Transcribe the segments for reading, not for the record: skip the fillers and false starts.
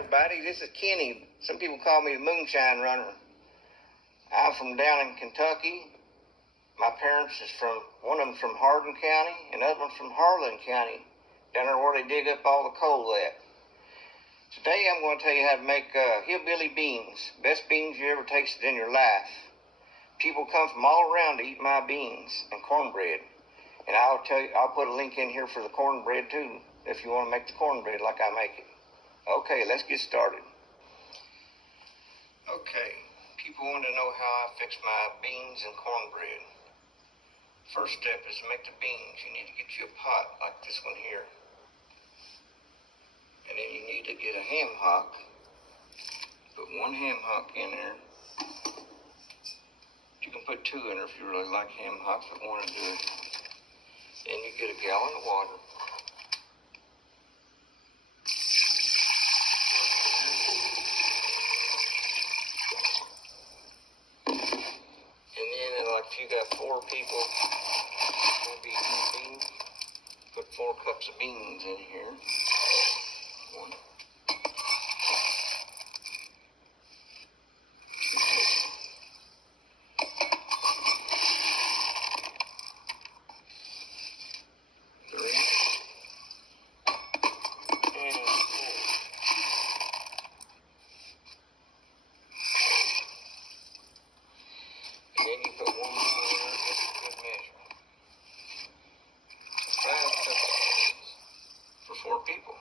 everybody. This is Kenny. Some people call me the Moonshine Runner. I'm from down in Kentucky. My parents is one of them's from Hardin County, and the other one's from Harlan County, down there where they dig up all the coal at. Today I'm going to tell you how to make hillbilly beans. Best beans you ever tasted in your life. People come from all around to eat my beans and cornbread. And I'll put a link in here for the cornbread too, if you want to make the cornbread like I make it. Okay, let's get started. Okay, people want to know how I fix my beans and cornbread. First step is to make the beans. You need to get you a pot like this one here. And then you need to get a ham hock. Put one ham hock in there. You can put two in there if you really like ham hocks, but want to do it. Then you get a gallon of water. And then, like if you got 4 people who'll be eating beans, put 4 cups of beans in here. 1, 2, 3, and 4. And then you put 1 more in there, just a good measure. 5 cups of beans for 4 people.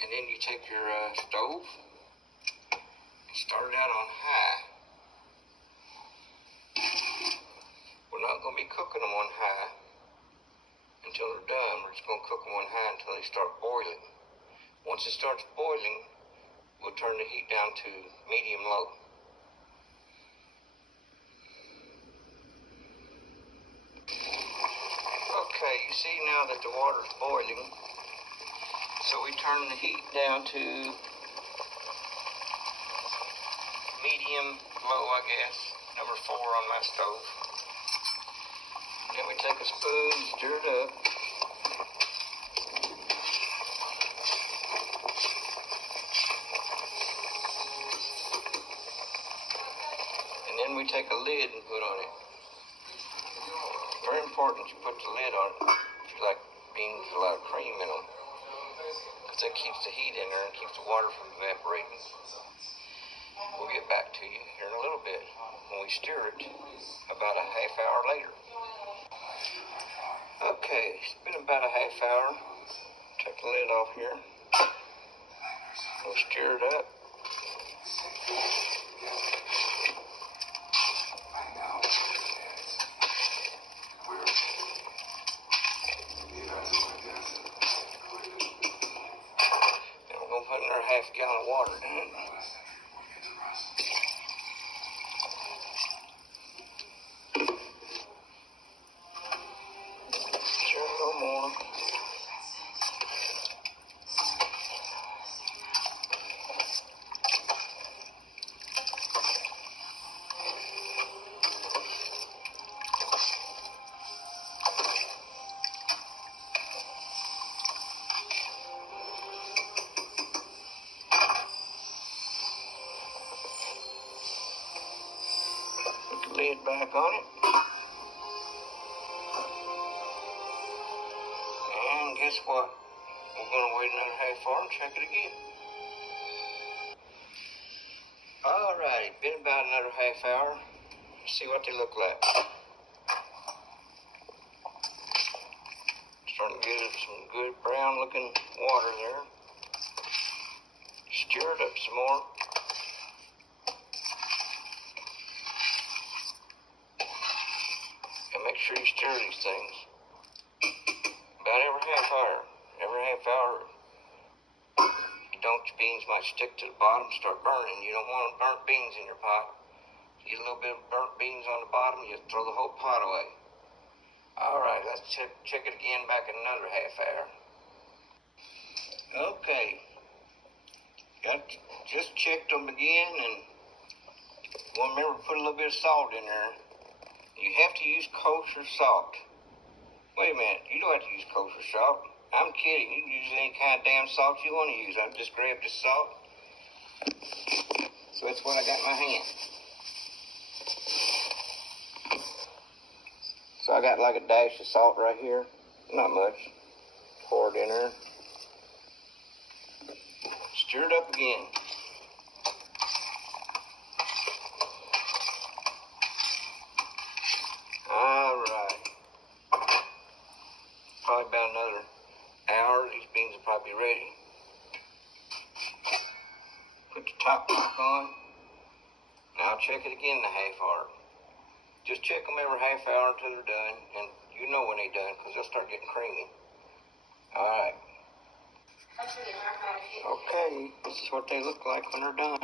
And then you take your stove and start it out on high. We're not going to be cooking them on high until they're done. We're just going to cook them on high until they start boiling. Once it starts boiling, we'll turn the heat down to medium-low. Okay, you see now that the water's boiling. So we turn the heat down to medium-low, I guess, number 4 on my stove. Then we take a spoon, stir it up. And then we take a lid and put on it. Very important you put the lid on it if you like beans with a lot of cream in them. Because that keeps the heat in there and keeps the water from evaporating. We'll get back to you here in a little bit when we stir it about a half hour later. Okay, it's been about a half hour. Take the lid off here. We'll stir it up. Then we're going to put in our half gallon of water in it. Stir a little more. Put the lid back on it. And guess what? We're going to wait another half hour and check it again. Alrighty, been about another half hour. Let's see what they look like. Starting to get some good brown looking water there. Stir it up some more. And make sure you stir these things. About every half hour. Every half hour, your beans might stick to the bottom, start burning. You don't want burnt beans in your pot. You get a little bit of burnt beans on the bottom, you throw the whole pot away. Alright, let's check it again back in another half hour. Okay. Just checked them again, and remember to put a little bit of salt in there. You have to use kosher salt. Wait a minute, you don't have to use kosher salt. I'm kidding. You can use any kind of damn salt you want to use. I just grabbed the salt. So that's what I got in my hand. So I got like a dash of salt right here. Not much. Pour it in there. Stir it up again. Alright. Probably about another hour. These beans will probably be ready. Put the top back on. Now I'll check it again in a half hour. Just check them every half hour until they're done. And you know when they're done because they'll start getting creamy. Alright. Okay, this is what they look like when they're done.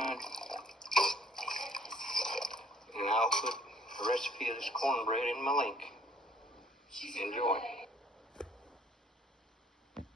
And I'll put the recipe of this cornbread in my link. Enjoy.